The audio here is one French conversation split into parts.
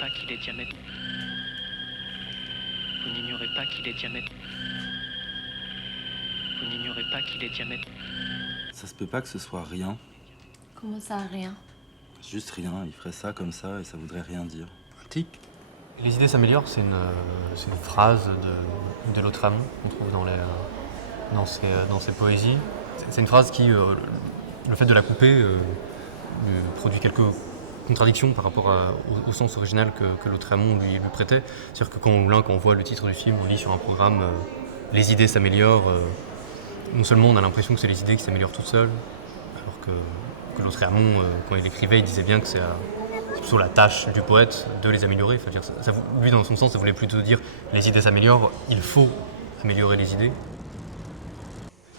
pas qu'il est diamètre. Vous n'ignorez pas qu'il est diamètre. Vous n'ignorez pas qu'il est diamètre. Ça se peut pas que ce soit rien. Comment ça, rien? Juste rien, il ferait ça comme ça et ça voudrait rien dire. Un tic. Les idées s'améliorent, c'est une phrase de Lautréamont qu'on trouve dans ses poésies. C'est une phrase qui, le fait de la couper, lui produit quelques contradictions par rapport au sens original que Lautréamont lui prêtait. C'est-à-dire que quand on voit le titre du film, on lit sur un programme les idées s'améliorent. Non seulement on a l'impression que c'est les idées qui s'améliorent toutes seules, alors que Lautréamont, quand il écrivait, il disait bien que c'est plutôt la tâche du poète de les améliorer. Faut dire, lui, dans son sens, ça voulait plutôt dire les idées s'améliorent, il faut améliorer les idées.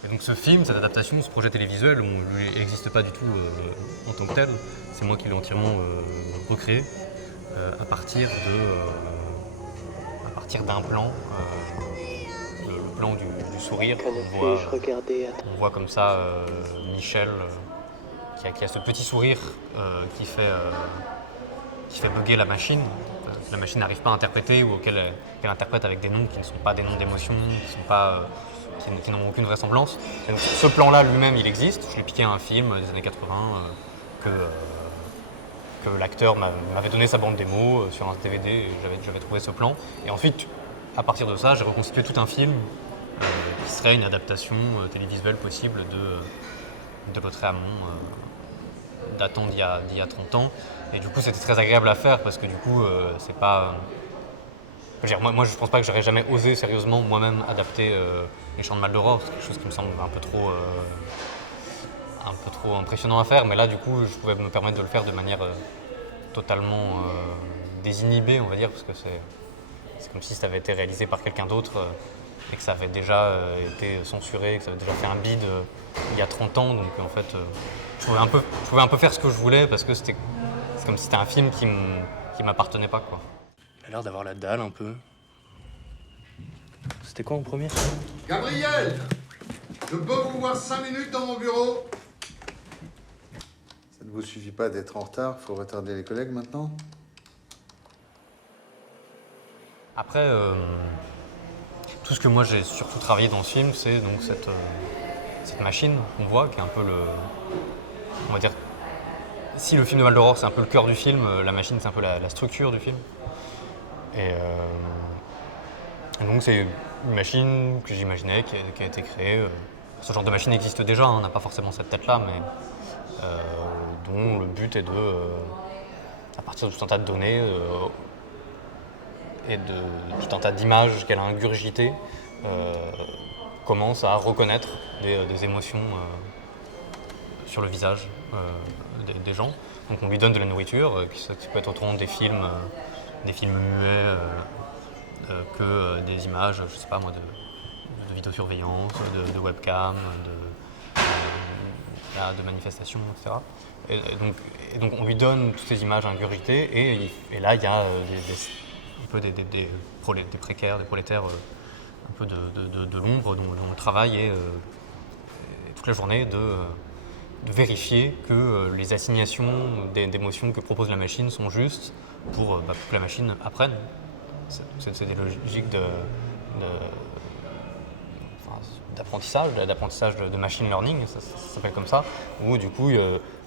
Et donc ce film, cette adaptation, ce projet télévisuel, il n'existe pas du tout en tant que tel. C'est moi qui l'ai entièrement recréé à partir d'un plan, le plan du sourire. On voit comme ça Michel qui a ce petit sourire qui fait bugger la machine. La machine n'arrive pas à interpréter ou qu'elle interprète avec des noms qui ne sont pas des noms d'émotions, qui n'ont aucune vraisemblance. Donc, ce plan-là lui-même, il existe. Je l'ai piqué à un film des années 80 que l'acteur m'avait donné sa bande démo sur un DVD. Et j'avais trouvé ce plan. Et ensuite, à partir de ça, j'ai reconstitué tout un film qui serait une adaptation télévisuelle possible de Lautréamont, datant d'il y a 30 ans. Et du coup, c'était très agréable à faire parce que du coup, c'est pas... Moi, je pense pas que j'aurais jamais osé sérieusement moi-même adapter Les Chants de Maldoror. C'est quelque chose qui me semble un peu trop impressionnant à faire. Mais là, du coup, je pouvais me permettre de le faire de manière totalement désinhibée, on va dire, parce que c'est comme si ça avait été réalisé par quelqu'un d'autre et que ça avait déjà été censuré, que ça avait déjà fait un bide il y a 30 ans. Donc en fait, je pouvais un peu faire ce que je voulais parce que c'est comme si c'était un film qui m'appartenait pas, quoi. Il a l'air d'avoir la dalle un peu. C'était quoi en premier? Gabriel! Je peux vous voir 5 minutes dans mon bureau? Ça ne vous suffit pas d'être en retard, faut retarder les collègues maintenant? Après, tout ce que moi j'ai surtout travaillé dans ce film, c'est donc cette machine qu'on voit, qui est un peu on va dire, si le film de Maldoror c'est un peu le cœur du film, la machine c'est un peu la structure du film. Et donc c'est une machine que j'imaginais qui a été créée. Ce genre de machine existe déjà, on n'a pas forcément cette tête-là, mais dont le but est à partir de tout un tas de données et de tout un tas d'images qu'elle a ingurgitées, commence à reconnaître des émotions sur le visage des gens. Donc on lui donne de la nourriture, qui peut être autant des films muets que des images, je sais pas moi, de vidéosurveillance, de webcam, de manifestations, etc. Et donc on lui donne toutes ces images ingurgitées et là il y a des précaires, des prolétaires un peu de l'ombre dont le travail est toute la journée de vérifier que les assignations d'émotions que propose la machine sont justes pour que la machine apprenne. C'est des logiques d'apprentissage de machine learning, ça s'appelle comme ça, où du coup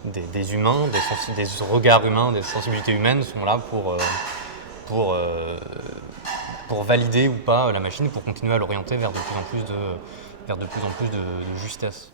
des humains, des regards humains, des sensibilités humaines sont là pour valider ou pas la machine, pour continuer à l'orienter vers de plus en plus de justesse.